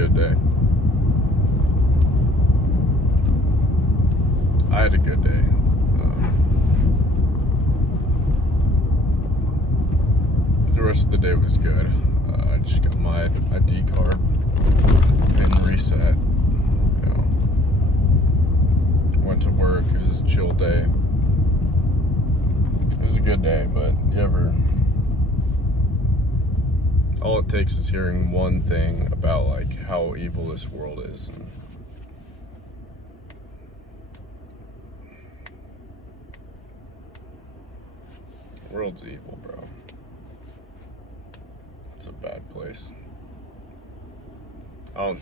good day. I had a good day. The rest of the day was good. I just got my ID card and reset. Went to work. It was a chill day. It was a good day, but all it takes is hearing one thing about like how evil this world is, and the world's evil, bro. It's a bad place. I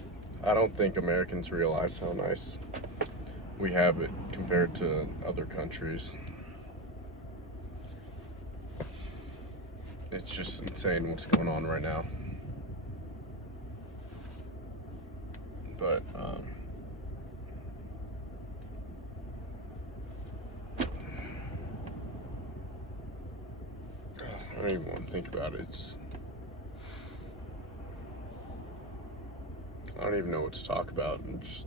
don't think Americans realize how nice we have it compared to other countries. It's just insane what's going on right now. But I don't even want to think about it. I don't even know what to talk about. I'm just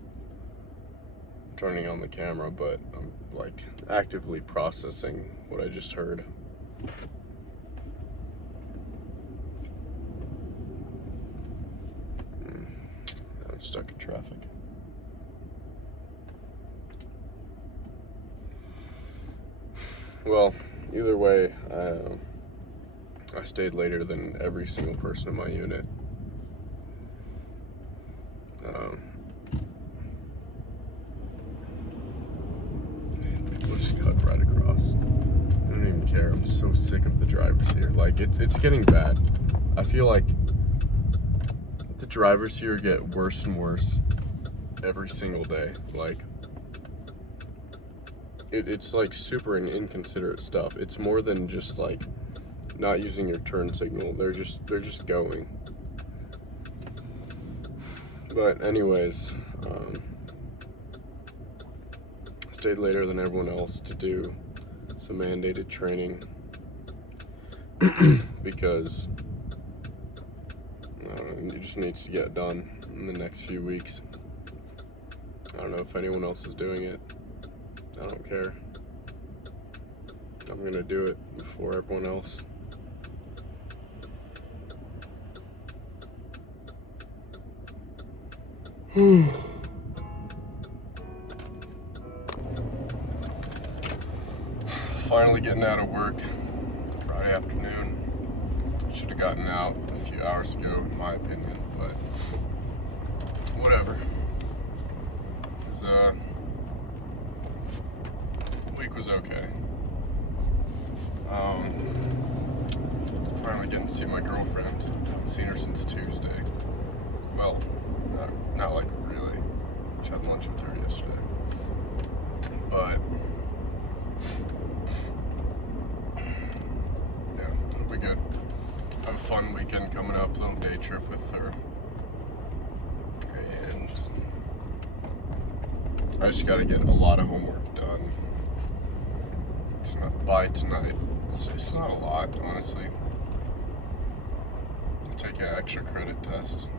turning on the camera, but I'm like actively processing what I just heard. I'm stuck in traffic. Well, either way, I stayed later than every single person in my unit. People just cut right across. I don't even care. I'm so sick of the drivers here. Like, it's getting bad. I feel like the drivers here get worse and worse every single day. Like, it's like super inconsiderate stuff. It's more than just like not using your turn signal. They're just going. But anyways, stayed later than everyone else to do some mandated training because it just needs to get done in the next few weeks. I don't know if anyone else is doing it. I don't care. I'm gonna do it before everyone else. Finally getting out of work Friday afternoon. Should have gotten out a few hours ago, in my opinion, but whatever. The week was okay. Finally getting to see my girlfriend. Haven't seen her since Tuesday. Well, not like really. Just had lunch with her yesterday. But yeah, it'll be good. Have a fun weekend coming up, little day trip with her. And I just gotta get a lot of homework done by tonight. It's not a lot, honestly. I'll take an extra credit test.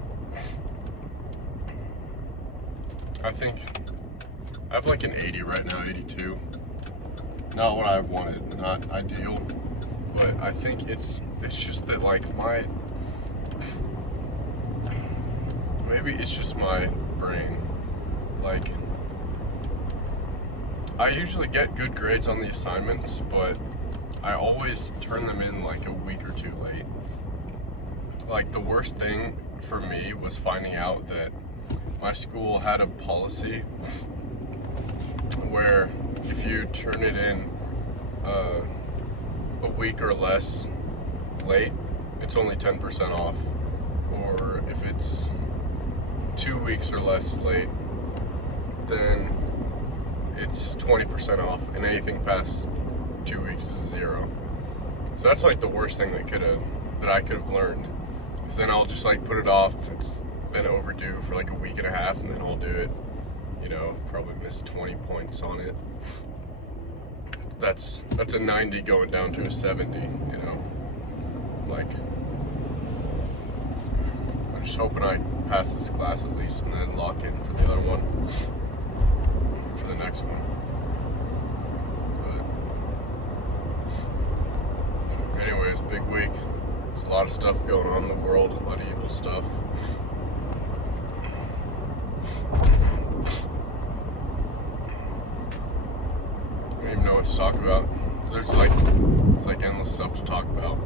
I think I have like an 80 right now, 82. Not what I wanted, not ideal, but I think it's just that like maybe it's just my brain. Like, I usually get good grades on the assignments, but I always turn them in like a week or two late. Like, the worst thing for me was finding out that my school had a policy where if you turn it in a week or less late, it's only 10% off. Or if it's 2 weeks or less late, then it's 20% off, and anything past 2 weeks is 0. So that's like the worst thing that I could have learned. Because then I'll just like put it off. It's been overdue for like a week and a half, and then I'll do it. You know, probably miss 20 points on it. That's a 90 going down to a 70. You know, like, I'm just hoping I pass this class at least and then lock in for the other one, for the next one. But anyways, big week. There's a lot of stuff going on in the world, a lot of evil stuff. I don't even know what to talk about. It's like endless stuff to talk about.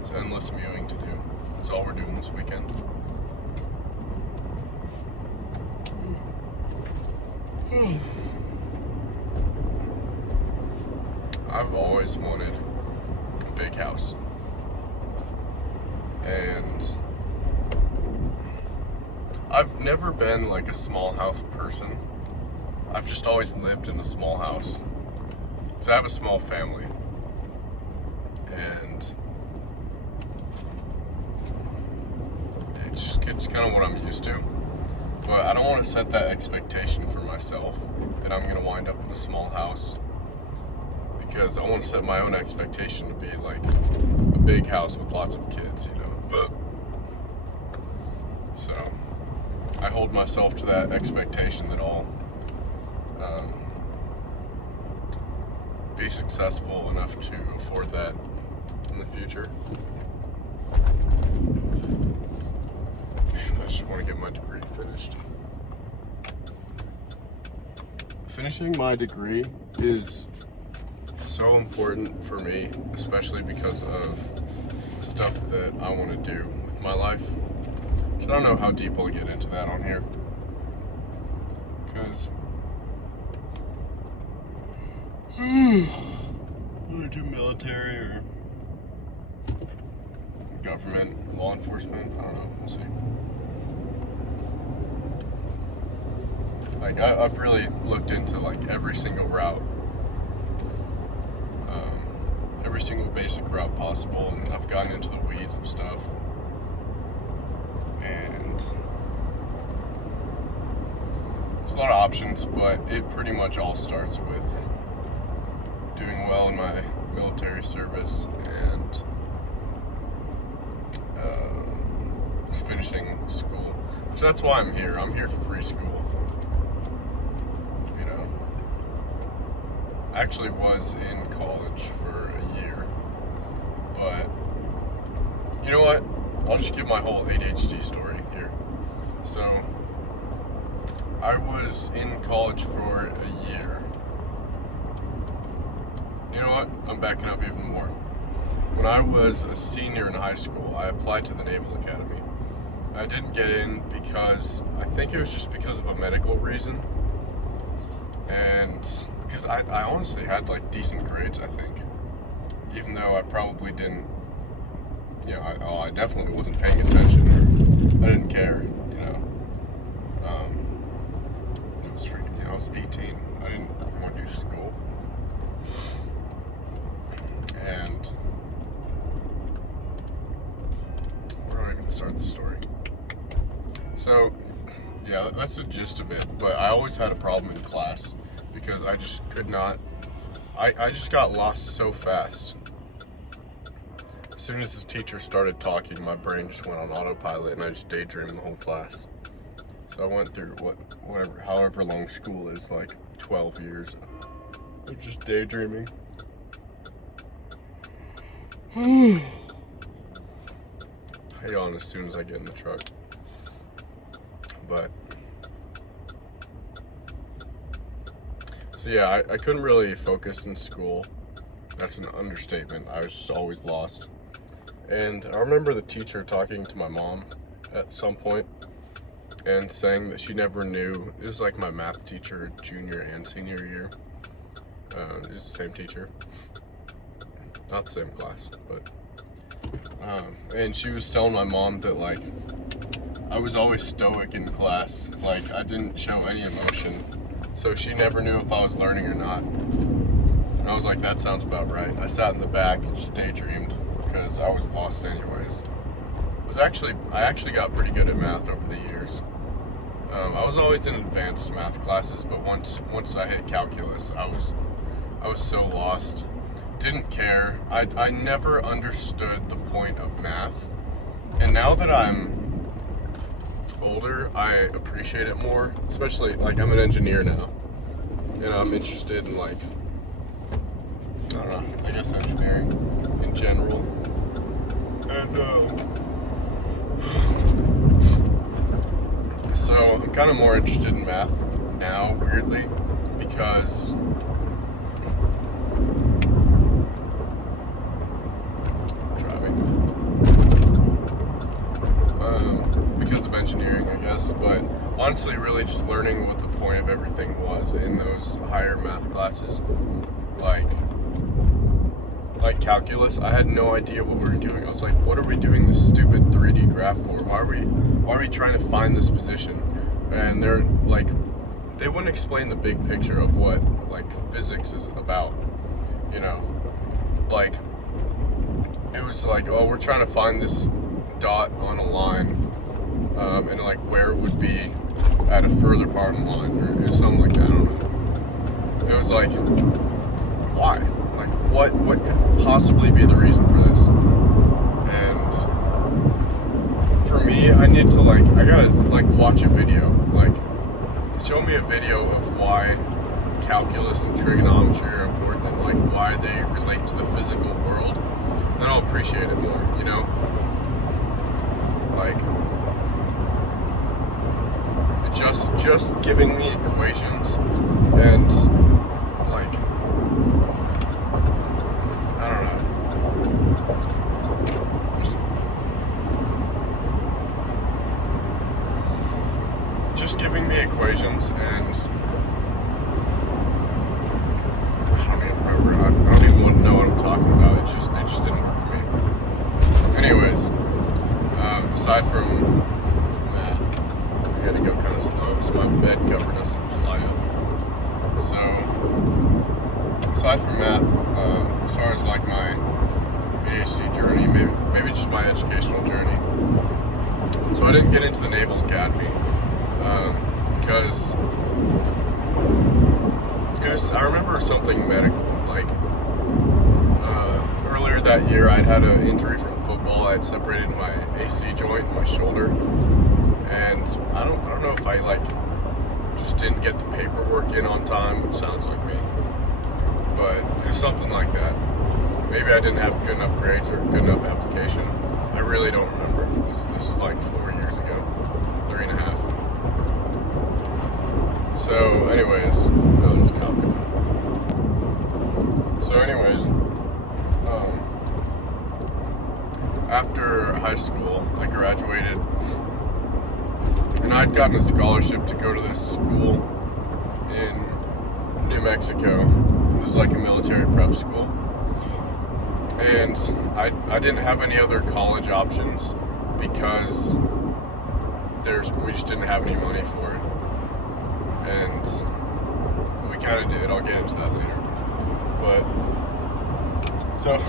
It's endless viewing to do. That's all we're doing this weekend. I've always wanted a big house. And I've never been like a small house person. I've just always lived in a small house. So I have a small family. And it's kind of what I'm used to. But I don't want to set that expectation for myself that I'm going to wind up in a small house. Because I want to set my own expectation to be like a big house with lots of kids, you know. So I hold myself to that expectation that I'll be successful enough to afford that in the future. And I just want to get my degree finished. Finishing my degree is so important for me, especially because of the stuff that I want to do with my life. So I don't know how deep we'll get into that on here, because I'm gonna do military or government, law enforcement. I don't know. We'll see. Like I've really looked into like every single route. Every single basic route possible, and I've gotten into the weeds of stuff. And there's a lot of options, but it pretty much all starts with doing well in my military service and finishing school. So that's why I'm here. I'm here for free school. You know, I actually was in college for a year, but you know what? I'll just give my whole ADHD story here. So, I was in college for a year. You know what? I'm backing up even more. When I was a senior in high school, I applied to the Naval Academy. I didn't get in because, I think it was just because of a medical reason. And because I honestly had like decent grades, I think. Even though I probably didn't, you know, I definitely wasn't paying attention, or I didn't care, you know. It was freaking, you know, I was 18. I didn't want to do school. And where do I even start the story? So, yeah, that's the gist of it. But I always had a problem in class because I just could not, I just got lost so fast. As soon as the teacher started talking, my brain just went on autopilot and I just daydreamed the whole class. So I went through however long school is, like 12 years of just daydreaming. I yawn as soon as I get in the truck. But so yeah, I couldn't really focus in school. That's an understatement. I was just always lost. And I remember the teacher talking to my mom at some point and saying that she never knew. It was like my math teacher, junior and senior year. It was the same teacher. Not the same class, but and she was telling my mom that like I was always stoic in class, like I didn't show any emotion, so she never knew if I was learning or not. And I was like, that sounds about right. I sat in the back and just daydreamed because I was lost anyways. I actually got pretty good at math over the years. I was always in advanced math classes, but once I hit calculus, I was so lost. didn't care. I never understood the point of math. And now that I'm older, I appreciate it more. Especially, like, I'm an engineer now. And I'm interested in, like, I don't know, I guess engineering in general. And, so I'm kind of more interested in math now, weirdly, because because of engineering, I guess, but honestly really just learning what the point of everything was in those higher math classes, like calculus. I had no idea what we were doing. I was like, what are we doing this stupid 3D graph for? Why are we trying to find this position? And they're like, they wouldn't explain the big picture of what, like, physics is about, you know? Like, it was like, oh, we're trying to find this dot on a line, and like where it would be at a further part of the line, or something like that. I don't know. It was like, why? Like, what could possibly be the reason for this? And for me, I need to, like, I gotta, like, watch a video. Like, show me a video of why calculus and trigonometry are important, and, like, why they relate to the physical world. Then I'll appreciate it more, you know? Like, just giving me equations and, like, I don't know. Just giving me equations and I don't even remember. I don't even want to know what I'm talking about. It just didn't work for me. Anyways, aside from math, I gotta go kind of slow so my bed cover doesn't fly up. So, aside from math, as far as like my ADHD journey, maybe just my educational journey. So I didn't get into the Naval Academy because I remember something medical. Like, earlier that year, I'd had an injury from football. I'd separated my AC joint in my shoulder, and I don't know if I, like, just didn't get the paperwork in on time, which sounds like me, but it was something like that. Maybe I didn't have good enough grades or good enough application. I really don't remember. This was like 4 years ago, 3.5. So, anyways, I'm just copying. So, anyways, after high school, I graduated, and I'd gotten a scholarship to go to this school in New Mexico. It was like a military prep school, and I didn't have any other college options because we just didn't have any money for it. And we kind of did. I'll get into that later. But so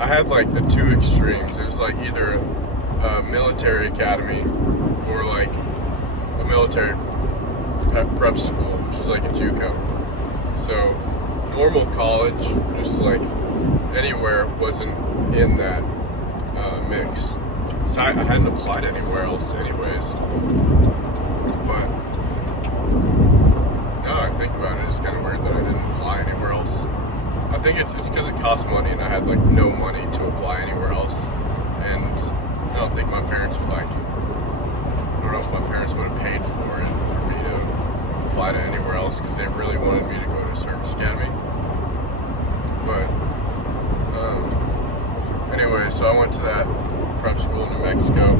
I had like the two extremes. It was like either a military academy or like a military prep school, which was like a JUCO. So normal college, just like anywhere, wasn't in that mix. So I hadn't applied anywhere else anyways. But now I think about it, it's kind of weird that I didn't apply anywhere else. I think it's because it cost money, and I had like no money to apply anywhere else. And I don't think my parents would I don't know if my parents would have paid for it for me to apply to anywhere else because they really wanted me to go to service academy. But anyway, so I went to that prep school in New Mexico.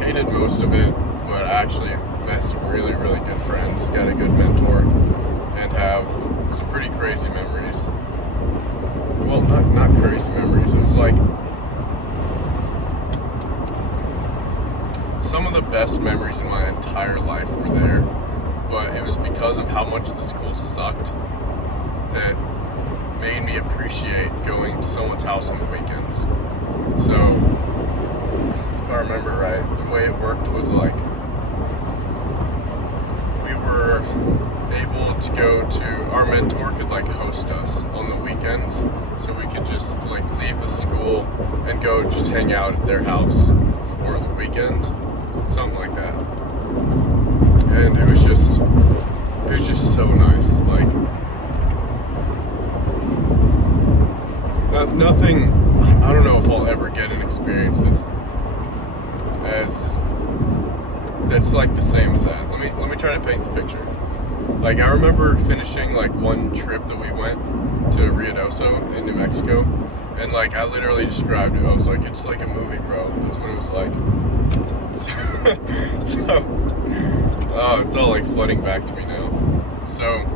Hated most of it, but I actually met some really, really good friends, got a good mentor, and have some pretty crazy memories. Well, not crazy memories. It was like some of the best memories in my entire life were there, but it was because of how much the school sucked that made me appreciate going to someone's house on the weekends. So, if I remember right, the way it worked was like we were able got to go to, our mentor could like host us on the weekends, so we could just like leave the school and go just hang out at their house for the weekend, something like that. And it was just so nice. Like, nothing, I don't know if I'll ever get an experience that's like the same as that. Let me try to paint the picture. Like, I remember finishing like one trip that we went to Ruidoso in New Mexico, and like I literally described it. I was like, it's like a movie, bro. That's what it was like. So it's all like flooding back to me now. So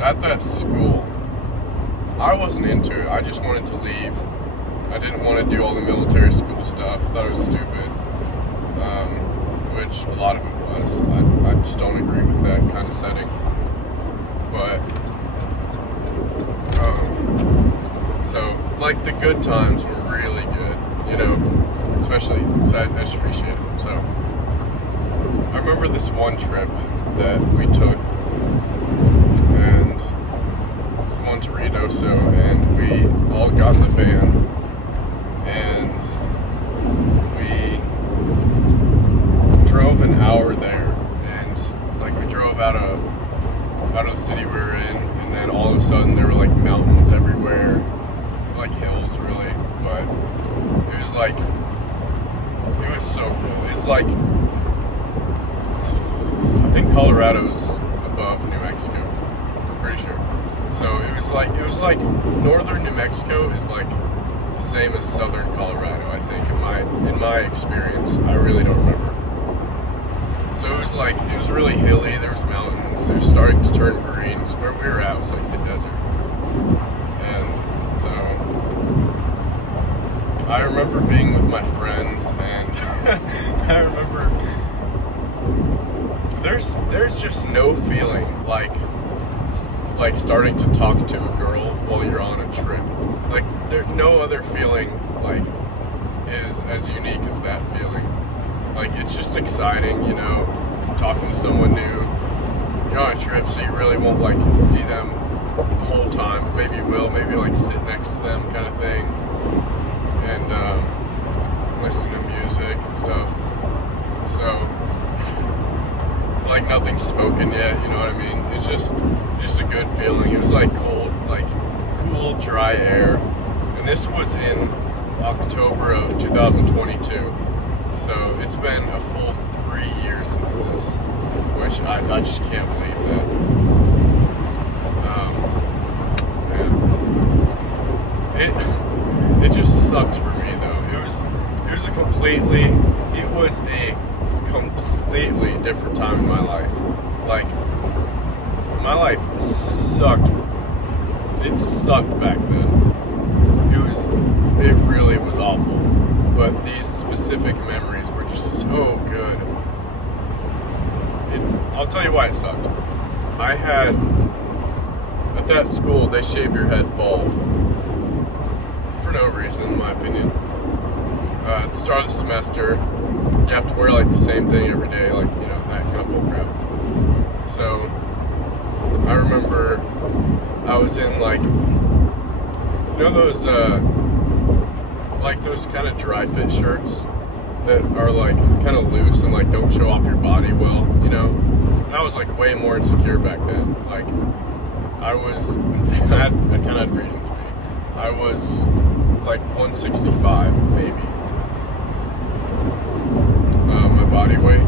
at that school, I wasn't into it. I just wanted to leave. I didn't want to do all the military school stuff. I thought it was stupid, which a lot of it was. I just don't agree with that kind of setting. But, so, like, the good times were really good, you know, especially, so I just appreciate it. So, I remember this one trip that we took, and it's the one to Ruidoso, and we all got in the van, and we drove an hour there, and like we drove out of the city we were in, and then all of a sudden there were like mountains everywhere, like hills really, but it was like, it was so cool. It's like, I think Colorado's above New Mexico, I'm pretty sure. So it was like northern New Mexico is like the same as southern Colorado, I think, in my experience. I really don't remember. So it was like, it was really hilly, there was mountains, it was starting to turn green. So where we were at was like the desert. And so I remember being with my friends, and I remember there's just no feeling like starting to talk to a girl while you're on a trip. Like, there's no other feeling like is as unique as that feeling. Like, it's just exciting, you know, talking to someone new. You're on a trip, so you really won't like see them the whole time, but maybe you will, maybe like sit next to them kind of thing, and listen to music and stuff. So like nothing's spoken yet, you know what I mean? It's just a good feeling. It was like cold, like cool, dry air. And this was in October of 2022. So it's been a full 3 years since this, which I just can't believe that. It just sucked for me though. It was a completely different time in my life. Like, my life sucked. It sucked back then. It really was awful. But these specific memories were just so good. I'll tell you why it sucked. I had, at that school, they shave your head bald. For no reason, in my opinion. At the start of the semester, you have to wear like the same thing every day, like, you know, that kind of bullcrap. So, I remember I was in like, you know those, like those kind of dry fit shirts that are like kind of loose and like don't show off your body well, you know? And I was like way more insecure back then. Like, I kind of had reason to be. I was like 165 maybe. My body weight,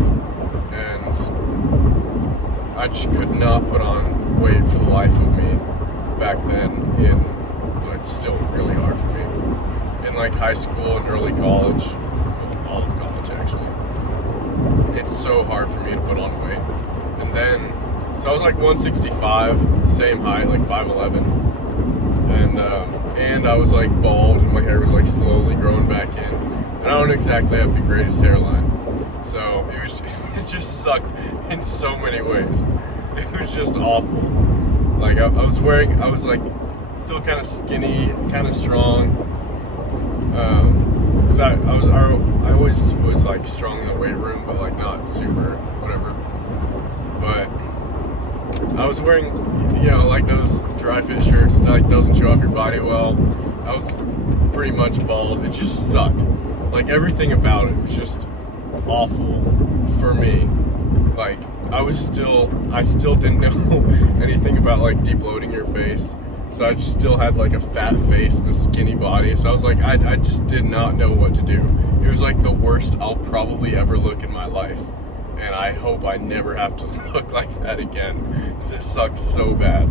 and I just could not put on weight for the life of me back then. It's still really hard for me in like high school and early college, all of college actually. It's so hard for me to put on weight. And then, so I was like 165, same height, like 5'11", and I was like bald, and my hair was like slowly growing back in. And I don't exactly have the greatest hairline. So it just sucked in so many ways. It was just awful. Like, I was like still kind of skinny, kind of strong. Cause I always was like strong in the weight room, but like not super, whatever. But I was wearing, like those dry fit shirts that like doesn't show off your body well. I was pretty much bald. It just sucked. Like everything about it was just awful for me. Like I still didn't know anything about like deep loading your face. So I still had like a fat face and a skinny body. So I was like, I just did not know what to do. It was like the worst I'll probably ever look in my life. And I hope I never have to look like that again, because it sucks so bad.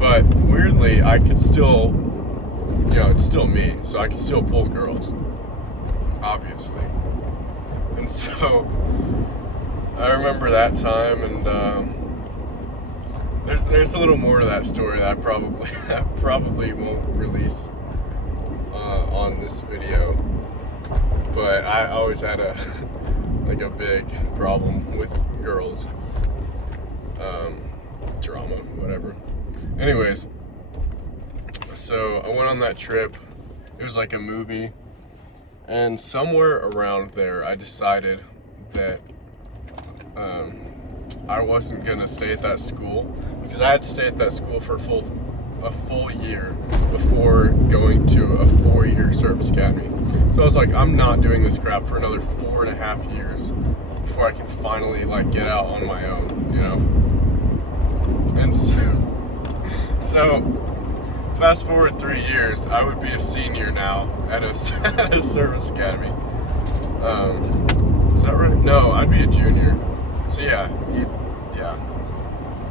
But weirdly, I could still, it's still me, so I can still pull girls, obviously. And so I remember that time, and there's a little more to that story that I probably won't release on this video. But I always had a big problem with girls, drama, whatever. Anyways, so I went on that trip. It was like a movie, and somewhere around there I decided that I wasn't gonna stay at that school, because I had to stay at that school for a full year before going to a 4-year service academy. So I was like, I'm not doing this crap for another 4.5 years before I can finally like get out on my own, And so fast forward 3 years, I would be a senior now at a service academy. Is that right? No, I'd be a junior. So yeah.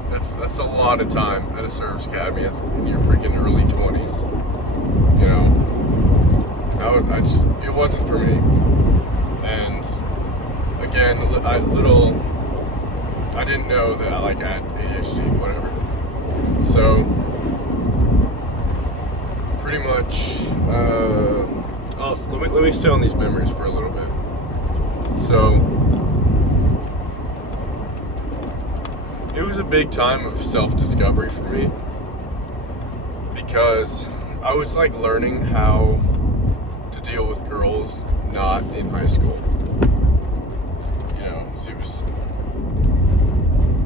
That's a lot of time at a service academy. It's in your freaking early 20s. It wasn't for me. And again, I didn't know that I had ADHD, whatever. So pretty much, let me stay on these memories for a little bit. So it was a big time of self-discovery for me, because I was like learning how to deal with girls not in high school. So it was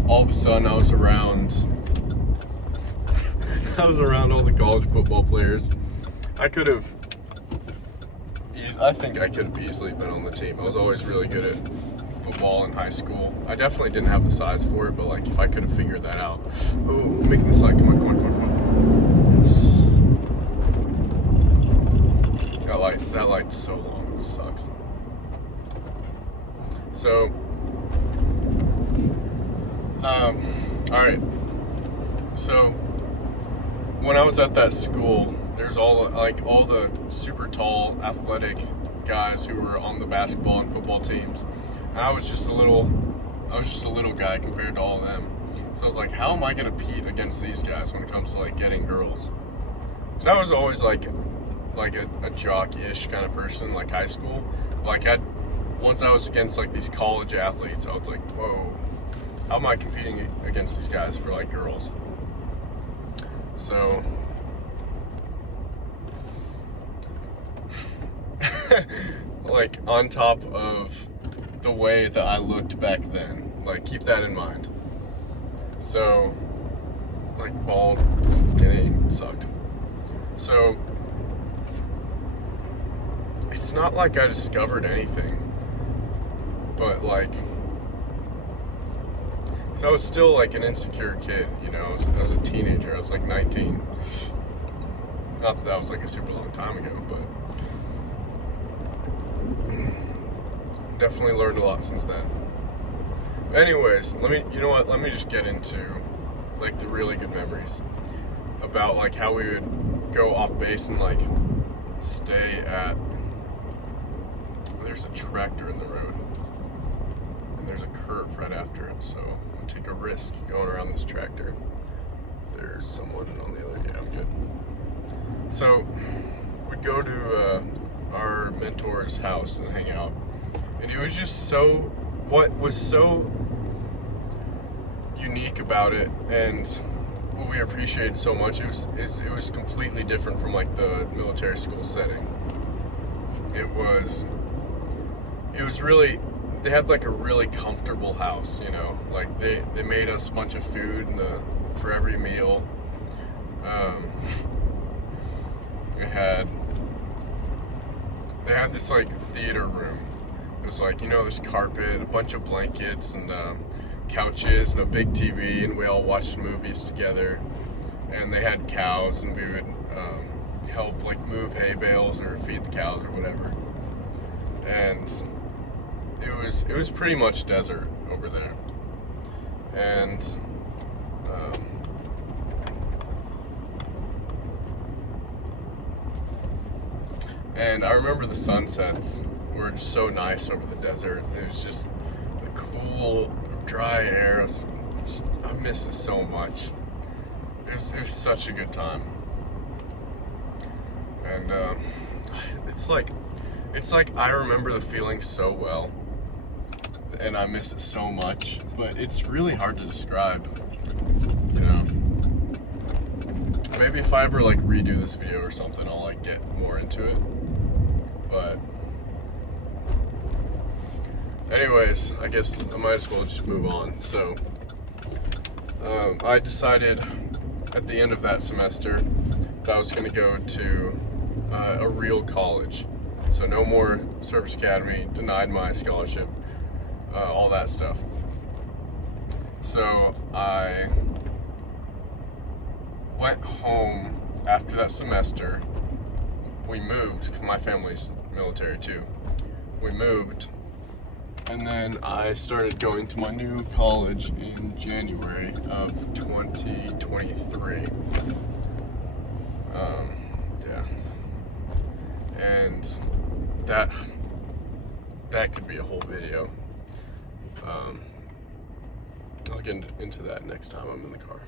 all of a sudden I was around all the college football players. I think I could have easily been on the team. I was always really good at football in high school. I definitely didn't have the size for it, but like if I could have figured that out. Oh, making the slide. Come on. That light's so long, it sucks. So, alright. So, when I was at that school, there's all the super tall, athletic guys who were on the basketball and football teams. And I was just a little guy compared to all of them. So I was like, how am I gonna compete against these guys when it comes to like getting girls? Because I was always like a jock-ish kind of person, like high school. Once I was against like these college athletes, I was like, whoa, how am I competing against these guys for like girls? So like on top of the way that I looked back then, like keep that in mind. So like bald, skinny, it sucked. So it's not like I discovered anything, but like, so I was still like an insecure kid, I was a teenager. I was like 19. Not that was like a super long time ago, but definitely learned a lot since then. Anyways, let me just get into like the really good memories about like how we would go off base and like stay at, there's a tractor in the road and there's a curve right after it, so I'm gonna take a risk going around this tractor. If there's someone on the other, I'm good. So we'd go to our mentor's house and hang out, and it was just what was so unique about it, and what we appreciated so much, it was completely different from like the military school setting. It was really they had like a really comfortable house, you know, like they made us a bunch of food for every meal. They had this like theater room. It was like, you know, this carpet, a bunch of blankets, and couches, and a big TV, and we all watched movies together. And they had cows, and we would help like move hay bales or feed the cows or whatever. And it was pretty much desert over there. And I remember the sunsets were just so nice over the desert. It was just the cool, dry air. I miss it so much. It was such a good time. And it's like I remember the feeling so well, and I miss it so much. But it's really hard to describe, you know. Maybe if I ever like redo this video or something, I'll like get more into it. But anyways, I guess I might as well just move on. So I decided at the end of that semester that I was going to go to a real college. So no more service academy, denied my scholarship, all that stuff. So I went home after that semester. We moved, 'cause my family's military too. We moved, and then I started going to my new college in January of 2023. Yeah, and that could be a whole video. I'll get into that next time I'm in the car.